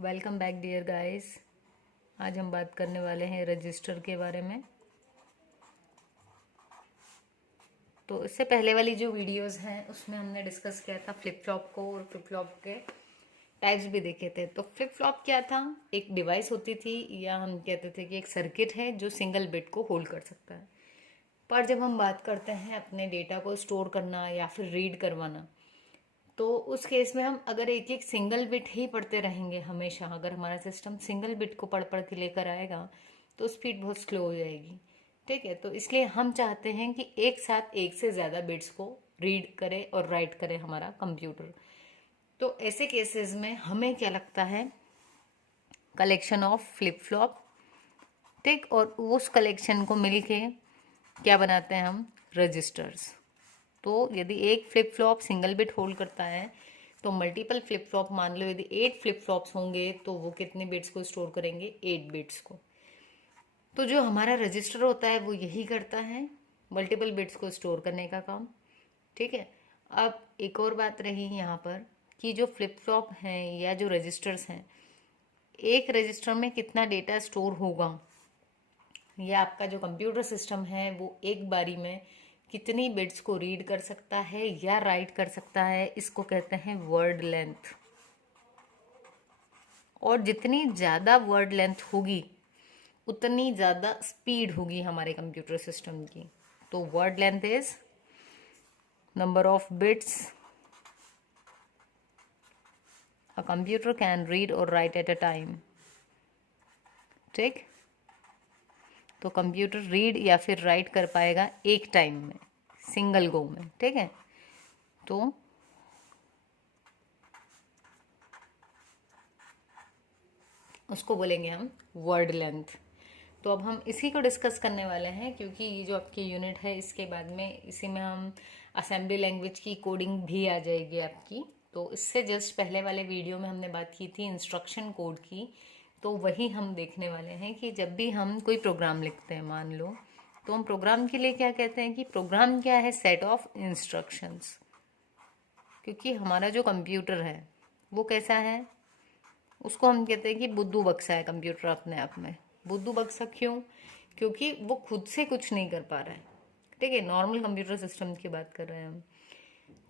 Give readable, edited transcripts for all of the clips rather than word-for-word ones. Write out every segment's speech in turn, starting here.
Welcome back dear guys. आज हम बात करने वाले हैं रजिस्टर के बारे में। तो इससे पहले वाली जो वीडियोस हैं उसमें हमने डिस्कस किया था फ्लिप फ्लॉप को, और फ्लिप फ्लॉप के टाइप्स भी देखे थे। तो फ्लिप फ्लॉप क्या था? एक डिवाइस होती थी, या हम कहते थे कि एक सर्किट है जो सिंगल बिट को होल्ड कर सकता है। पर जब हम बात करते हैं अपने डेटा को स्टोर करना या फिर रीड करवाना, तो उस केस में हम अगर एक एक सिंगल बिट ही पढ़ते रहेंगे हमेशा, अगर हमारा सिस्टम सिंगल बिट को पढ़ पढ़ के लेकर आएगा तो स्पीड बहुत स्लो हो जाएगी। ठीक है, तो इसलिए हम चाहते हैं कि एक साथ एक से ज़्यादा बिट्स को रीड करे और राइट करे हमारा कंप्यूटर। तो ऐसे केसेस में हमें क्या लगता है, कलेक्शन ऑफ फ्लिप फ्लॉप। ठीक, और उस कलेक्शन को मिलके क्या बनाते हैं हम? रजिस्टर्स। तो यदि एक flip flop single bit hold करता है तो मल्टीपल फ्लिप फ्लॉप, मान लो यदि 8 फ्लिप फ्लॉप्स होंगे तो वो कितने बिट्स को स्टोर करेंगे? 8 बिट्स को। तो जो हमारा रजिस्टर होता है वो यही करता है, मल्टीपल बिट्स को स्टोर करने का काम। ठीक है। अब एक और बात रही यहाँ पर कि जो फ्लिप फ्लॉप हैं या जो रजिस्टर्स हैं, एक रजिस्टर में कितना डेटा स्टोर होगा, या आपका जो कंप्यूटर सिस्टम है वो एक बारी में कितनी बिट्स को रीड कर सकता है या राइट कर सकता है, इसको कहते हैं वर्ड लेंथ। और जितनी ज़्यादा वर्ड लेंथ होगी उतनी ज़्यादा स्पीड होगी हमारे कंप्यूटर सिस्टम की। तो word length is number of bits a computer can read और राइट एट अ टाइम। ठीक, तो कंप्यूटर रीड या फिर राइट कर पाएगा एक टाइम में, सिंगल गो में। ठीक है, तो उसको बोलेंगे हम वर्ड लेंथ। तो अब हम इसी को डिस्कस करने वाले हैं, क्योंकि ये जो आपकी यूनिट है इसके बाद में इसी में हम असेंबली लैंग्वेज की कोडिंग भी आ जाएगी आपकी। तो इससे जस्ट पहले वाले वीडियो में हमने बात की थी इंस्ट्रक्शन कोड की, तो वही हम देखने वाले हैं कि जब भी हम कोई प्रोग्राम लिखते हैं मान लो, तो हम प्रोग्राम के लिए क्या कहते हैं कि प्रोग्राम क्या है? Set of instructions. क्योंकि हमारा जो कंप्यूटर है वो कैसा है? उसको हम कहते हैं कि बुद्धू बक्सा है कंप्यूटर अपने आप में। बुद्धू बक्सा क्यों? क्योंकि वो खुद से कुछ नहीं कर पा रहा है। ठीक है, नॉर्मल कंप्यूटर सिस्टम की बात कर रहे हैं हम।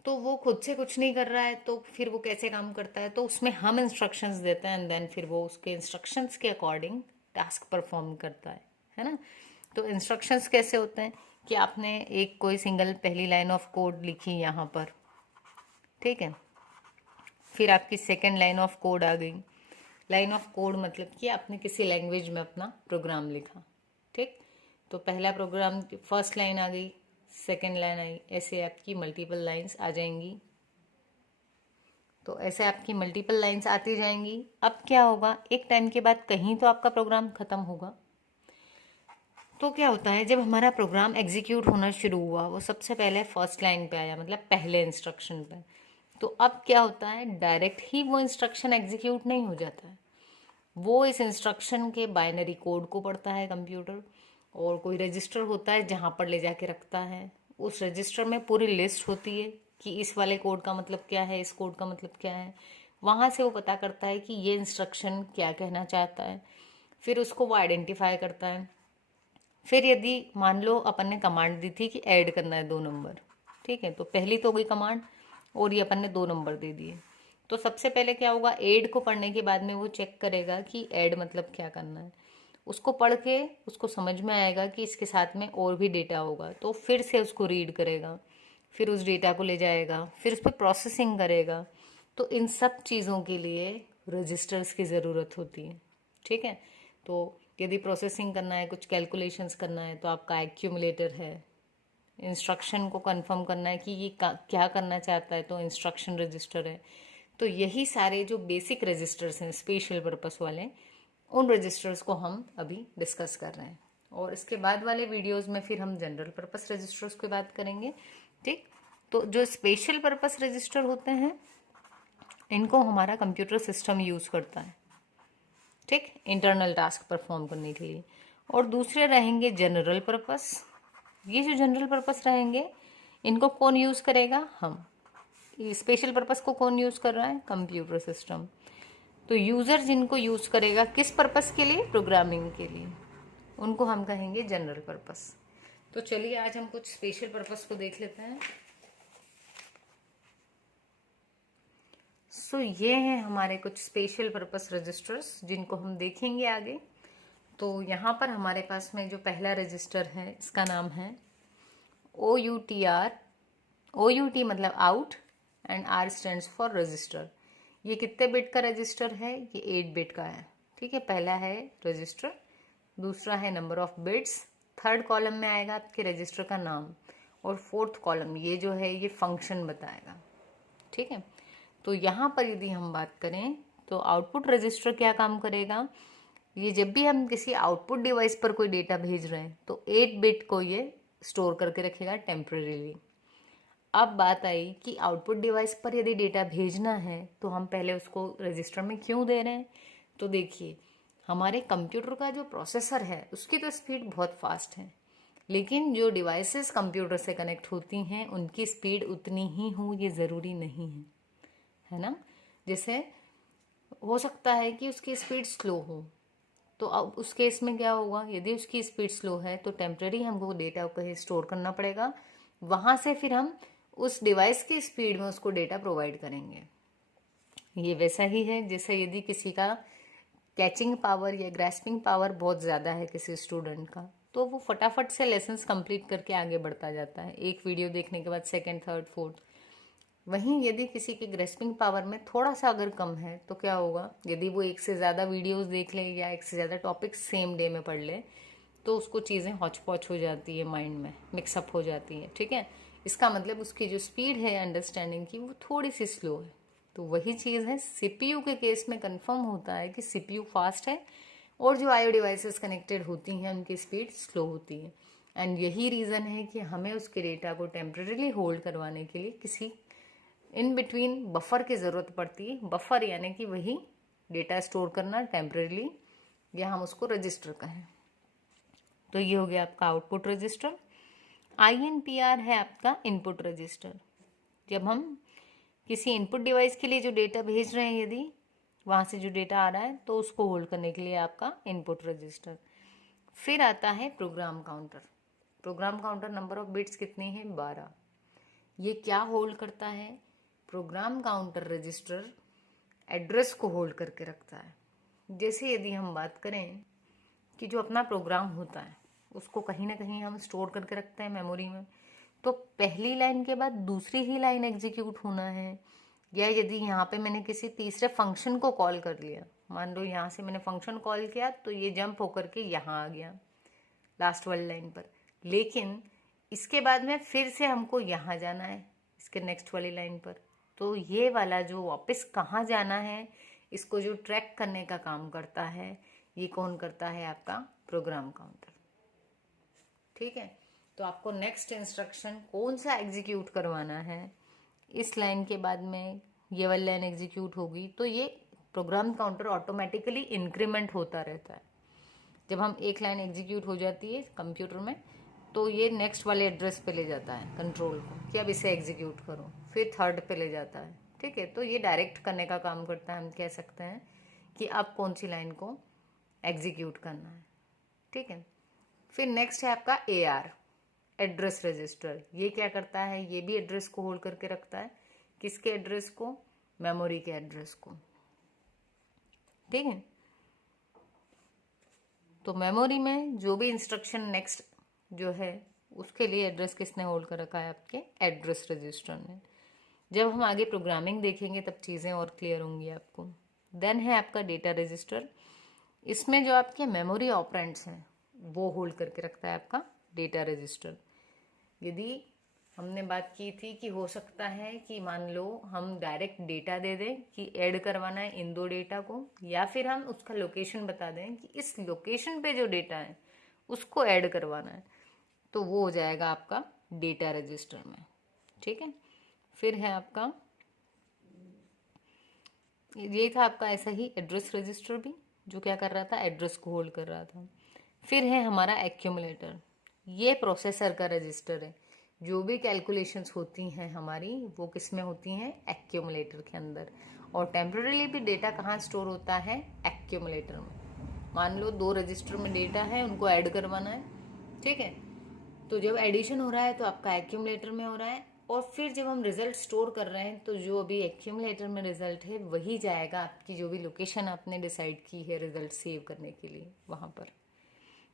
तो वो खुद से कुछ नहीं कर रहा है, तो फिर वो कैसे काम करता है? तो उसमें हम इंस्ट्रक्शंस देते हैं एंड देन फिर वो उसके इंस्ट्रक्शंस के अकॉर्डिंग टास्क परफॉर्म करता है ना। तो इंस्ट्रक्शंस कैसे होते हैं कि आपने एक कोई सिंगल पहली लाइन ऑफ कोड लिखी यहाँ पर, ठीक है, फिर आपकी सेकेंड लाइन ऑफ कोड आ गई। लाइन ऑफ कोड मतलब कि आपने किसी लैंग्वेज में अपना प्रोग्राम लिखा। ठीक, तो पहला प्रोग्राम फर्स्ट लाइन आ गई, सेकेंड लाइन आई, ऐसे आपकी मल्टीपल लाइंस आ जाएंगी। तो ऐसे आपकी मल्टीपल लाइंस आती जाएंगी। अब क्या होगा, एक टाइम के बाद कहीं तो आपका प्रोग्राम खत्म होगा। तो क्या होता है, जब हमारा प्रोग्राम एग्जीक्यूट होना शुरू हुआ वो सबसे पहले फर्स्ट लाइन पे आया, मतलब पहले इंस्ट्रक्शन पे। तो अब क्या होता है, डायरेक्ट ही वो इंस्ट्रक्शन एग्जीक्यूट नहीं हो जाता है, वो इस इंस्ट्रक्शन के बाइनरी कोड को पढ़ता है कंप्यूटर, और कोई रजिस्टर होता है जहाँ पर ले जाके रखता है। उस रजिस्टर में पूरी लिस्ट होती है कि इस वाले कोड का मतलब क्या है, इस कोड का मतलब क्या है। वहाँ से वो पता करता है कि ये इंस्ट्रक्शन क्या कहना चाहता है, फिर उसको वो आइडेंटिफाई करता है। फिर यदि मान लो अपन ने कमांड दी थी कि ऐड करना है 2 नंबर, ठीक है, तो पहली तो गई कमांड और ये अपन ने 2 नंबर दे दिए। तो सबसे पहले क्या होगा, ऐड को पढ़ने के बाद में वो चेक करेगा कि ऐड मतलब क्या करना है। उसको पढ़ के उसको समझ में आएगा कि इसके साथ में और भी डेटा होगा, तो फिर से उसको रीड करेगा, फिर उस डेटा को ले जाएगा, फिर उस पर प्रोसेसिंग करेगा। तो इन सब चीज़ों के लिए रजिस्टर्स की ज़रूरत होती है। ठीक है, तो यदि प्रोसेसिंग करना है, कुछ कैलकुलेशंस करना है, तो आपका एक्यूमुलेटर है। इंस्ट्रक्शन को कंफर्म करना है कि ये क्या करना चाहता है, तो इंस्ट्रक्शन रजिस्टर है। तो यही सारे जो बेसिक रजिस्टर्स हैं स्पेशल पर्पस वाले, उन रजिस्टर्स को हम अभी डिस्कस कर रहे हैं। और इसके बाद वाले वीडियोस में फिर हम जनरल पर्पस रजिस्टर्स की बात करेंगे। ठीक, तो जो स्पेशल पर्पस रजिस्टर होते हैं इनको हमारा कंप्यूटर सिस्टम यूज़ करता है, ठीक, इंटरनल टास्क परफॉर्म करने के लिए। और दूसरे रहेंगे जनरल पर्पस। ये जो जनरल पर्पस रहेंगे इनको कौन यूज़ करेगा? हम। स्पेशल पर्पस को कौन यूज़ कर रहा है? Computer system. तो यूज़र जिनको यूज़ करेगा किस पर्पस के लिए, प्रोग्रामिंग के लिए, उनको हम कहेंगे जनरल पर्पस। तो चलिए आज हम कुछ स्पेशल पर्पस को देख लेते हैं। सो ये हैं हमारे कुछ स्पेशल पर्पस रजिस्टर्स जिनको हम देखेंगे आगे। तो यहाँ पर हमारे पास में जो पहला रजिस्टर है इसका नाम है OUTR। OUT मतलब out and R stands for register. ये कितने बिट का रजिस्टर है, ये 8 बिट का है। ठीक है, पहला है रजिस्टर, दूसरा है number of bits, third column में आएगा आपके रजिस्टर का नाम, और फोर्थ कॉलम ये जो है ये फंक्शन बताएगा। ठीक है, तो यहाँ पर यदि हम बात करें तो आउटपुट रजिस्टर क्या काम करेगा, ये जब भी हम किसी आउटपुट डिवाइस पर कोई डेटा भेज रहे हैं तो 8 बिट को ये स्टोर करके रखेगा टेम्परेरीली। अब बात आई कि आउटपुट डिवाइस पर यदि डेटा भेजना है तो हम पहले उसको रजिस्टर में क्यों दे रहे हैं। तो देखिए, हमारे कंप्यूटर का जो प्रोसेसर है उसकी तो स्पीड बहुत फास्ट है, लेकिन जो डिवाइसेस कंप्यूटर से कनेक्ट होती हैं उनकी स्पीड उतनी ही हो ये ज़रूरी नहीं है ना। जैसे हो सकता है कि उसकी स्पीड स्लो हो, तो अब उस केस में क्या होगा, यदि उसकी स्पीड स्लो है तो टेम्परेरी हमको डेटा कहीं स्टोर करना पड़ेगा, वहाँ से फिर हम उस डिवाइस की स्पीड में उसको डेटा प्रोवाइड करेंगे। ये वैसा ही है जैसे यदि किसी का कैचिंग पावर या ग्रैस्पिंग पावर बहुत ज़्यादा है किसी स्टूडेंट का, तो वो फटाफट से लेसन्स कंप्लीट करके आगे बढ़ता जाता है, एक वीडियो देखने के बाद सेकंड, थर्ड, फोर्थ। वहीं यदि किसी के ग्रेस्पिंग पावर में थोड़ा सा अगर कम है तो क्या होगा, यदि वो एक से ज़्यादा वीडियोस देख ले या एक से ज़्यादा टॉपिक सेम डे में पढ़ ले तो उसको चीज़ें हौच पौच हो जाती है, माइंड में मिक्सअप हो जाती है। ठीक है, इसका मतलब उसकी जो स्पीड है अंडरस्टैंडिंग की वो थोड़ी सी स्लो है। तो वही चीज़ है CPU के केस में कंफर्म होता है कि CPU फास्ट है और जो IO डिवाइसेस कनेक्टेड होती हैं उनकी स्पीड स्लो होती है। एंड यही रीज़न है कि हमें उसके डेटा को टेम्परेरीली होल्ड करवाने के लिए किसी इन बिटवीन बफर की ज़रूरत पड़ती है। बफर यानी कि वही डेटा स्टोर करना टेम्परेरीली, या हम उसको रजिस्टर कहें। तो ये हो गया आपका आउटपुट रजिस्टर। INPR है आपका इनपुट रजिस्टर। जब हम किसी इनपुट डिवाइस के लिए जो डेटा भेज रहे हैं, यदि वहाँ से जो डेटा आ रहा है तो उसको होल्ड करने के लिए आपका इनपुट रजिस्टर। फिर आता है program counter. Program counter number of bits कितनी है, 12। ये क्या होल्ड करता है, प्रोग्राम काउंटर रजिस्टर एड्रेस को होल्ड करके रखता है। जैसे यदि हम बात करें कि जो अपना प्रोग्राम होता है उसको कहीं ना कहीं हम स्टोर करके रखते हैं मेमोरी में, तो पहली लाइन के बाद दूसरी ही लाइन एग्जीक्यूट होना है, या यदि यहाँ पे मैंने किसी तीसरे फंक्शन को कॉल कर लिया, मान लो यहाँ से मैंने फंक्शन कॉल किया तो ये जंप होकर के यहाँ आ गया लास्ट वाली लाइन पर, लेकिन इसके बाद में फिर से हमको यहाँ जाना है इसके नेक्स्ट वाली लाइन पर। तो ये वाला जो वापस कहाँ जाना है इसको जो ट्रैक करने का काम करता है, ये कौन करता है, आपका प्रोग्राम काउंटर। ठीक है, तो आपको नेक्स्ट इंस्ट्रक्शन कौन सा एग्जीक्यूट करवाना है, इस लाइन के बाद में ये वाली लाइन एग्जीक्यूट होगी तो ये प्रोग्राम काउंटर ऑटोमेटिकली इंक्रीमेंट होता रहता है। जब हम एक लाइन एग्जीक्यूट हो जाती है कंप्यूटर में तो ये नेक्स्ट वाले एड्रेस पे ले जाता है कंट्रोल को कि अब इसे एग्जीक्यूट करो, फिर थर्ड पे ले जाता है। ठीक है, तो ये डायरेक्ट करने का काम करता है। हम कह सकते हैं कि अब कौन सी लाइन को एग्जीक्यूट करना है। ठीक है, फिर नेक्स्ट है आपका AR एड्रेस रजिस्टर। ये क्या करता है, ये भी एड्रेस को होल्ड करके रखता है। किसके एड्रेस को, मेमोरी के एड्रेस को। ठीक है, तो मेमोरी में जो भी इंस्ट्रक्शन नेक्स्ट जो है उसके लिए एड्रेस किसने होल्ड कर रखा है, आपके एड्रेस रजिस्टर ने। जब हम आगे प्रोग्रामिंग देखेंगे तब चीज़ें और क्लियर होंगी आपको। देन है आपका डेटा रजिस्टर। इसमें जो आपके मेमोरी ऑपरेंड्स हैं वो होल्ड करके रखता है आपका डेटा रजिस्टर। यदि हमने बात की थी कि हो सकता है कि मान लो हम डायरेक्ट डेटा दे दें कि ऐड करवाना है इन दो डेटा को, या फिर हम उसका लोकेशन बता दें कि इस लोकेशन पे जो डेटा है उसको ऐड करवाना है, तो वो हो जाएगा आपका डेटा रजिस्टर में। ठीक है, फिर है आपका ये था आपका ऐसा ही एड्रेस रजिस्टर भी, जो क्या कर रहा था, एड्रेस को होल्ड कर रहा था। फिर है हमारा एक्यूमुलेटर। ये प्रोसेसर का रजिस्टर है। जो भी कैलकुलेशंस होती हैं हमारी वो किस में होती हैं, एक्यूमुलेटर के अंदर। और टेम्पररीली भी डेटा कहाँ स्टोर होता है, एक्यूमुलेटर में। मान लो 2 रजिस्टर में डेटा है, उनको ऐड करवाना है, ठीक है, तो जब एडिशन हो रहा है तो आपका एक्यूमुलेटर में हो रहा है, और फिर जब हम रिजल्ट स्टोर कर रहे हैं तो जो अभी एक्यूमुलेटर में रिजल्ट है वही जाएगा आपकी जो भी लोकेशन आपने डिसाइड की है रिजल्ट सेव करने के लिए वहाँ पर।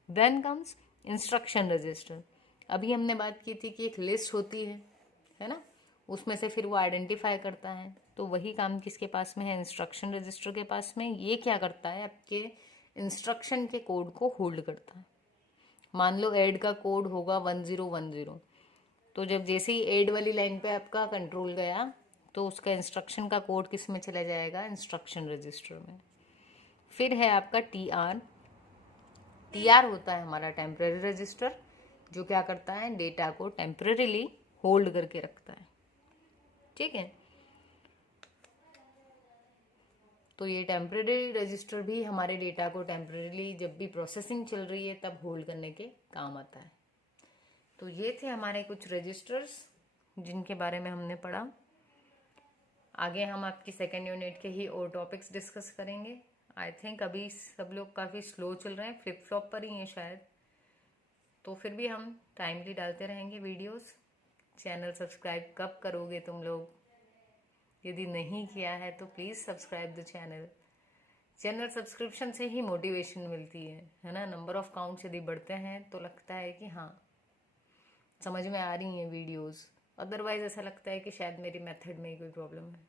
Then comes instruction register. अभी हमने बात की थी कि एक लिस्ट होती है ना, उसमें से फिर वो आइडेंटिफाई करता है, तो वही काम किसके पास में है, इंस्ट्रक्शन रजिस्टर के पास में। ये क्या करता है, आपके इंस्ट्रक्शन के कोड को होल्ड करता है। मान लो ऐड का कोड होगा 1010, तो जब जैसे ही ऐड वाली लाइन पे आपका कंट्रोल गया तो उसका इंस्ट्रक्शन का कोड किस में चला जाएगा, इंस्ट्रक्शन रजिस्टर में। फिर है आपका टीआर। टीआर होता है हमारा टेम्पररी रजिस्टर, जो क्या करता है, डेटा को टेम्पररीली होल्ड करके रखता है, ठीक है। तो ये टेम्पररी रजिस्टर भी हमारे डेटा को टेम्पररीली जब भी प्रोसेसिंग चल रही है तब होल्ड करने के काम आता है। तो ये थे हमारे कुछ रजिस्टर्स जिनके बारे में हमने पढ़ा। आगे हम आपकी सेकेंड यूनिट के ही और टॉपिक्स डिस्कस करेंगे। आई थिंक अभी सब लोग काफ़ी स्लो चल रहे हैं, फ्लिप फ्लॉप पर ही हैं शायद, तो फिर भी हम टाइमली डालते रहेंगे वीडियोस। चैनल सब्सक्राइब कब करोगे तुम लोग, यदि नहीं किया है तो please subscribe the channel. Channel subscription से ही मोटिवेशन मिलती है ना। नंबर ऑफ काउंट्स यदि बढ़ते हैं तो लगता है कि हाँ समझ में आ रही हैं वीडियोस, अदरवाइज ऐसा लगता है कि शायद मेरी मेथड में ही कोई प्रॉब्लम है।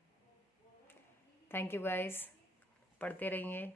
थैंक यू गाइस, पढ़ते रहिए।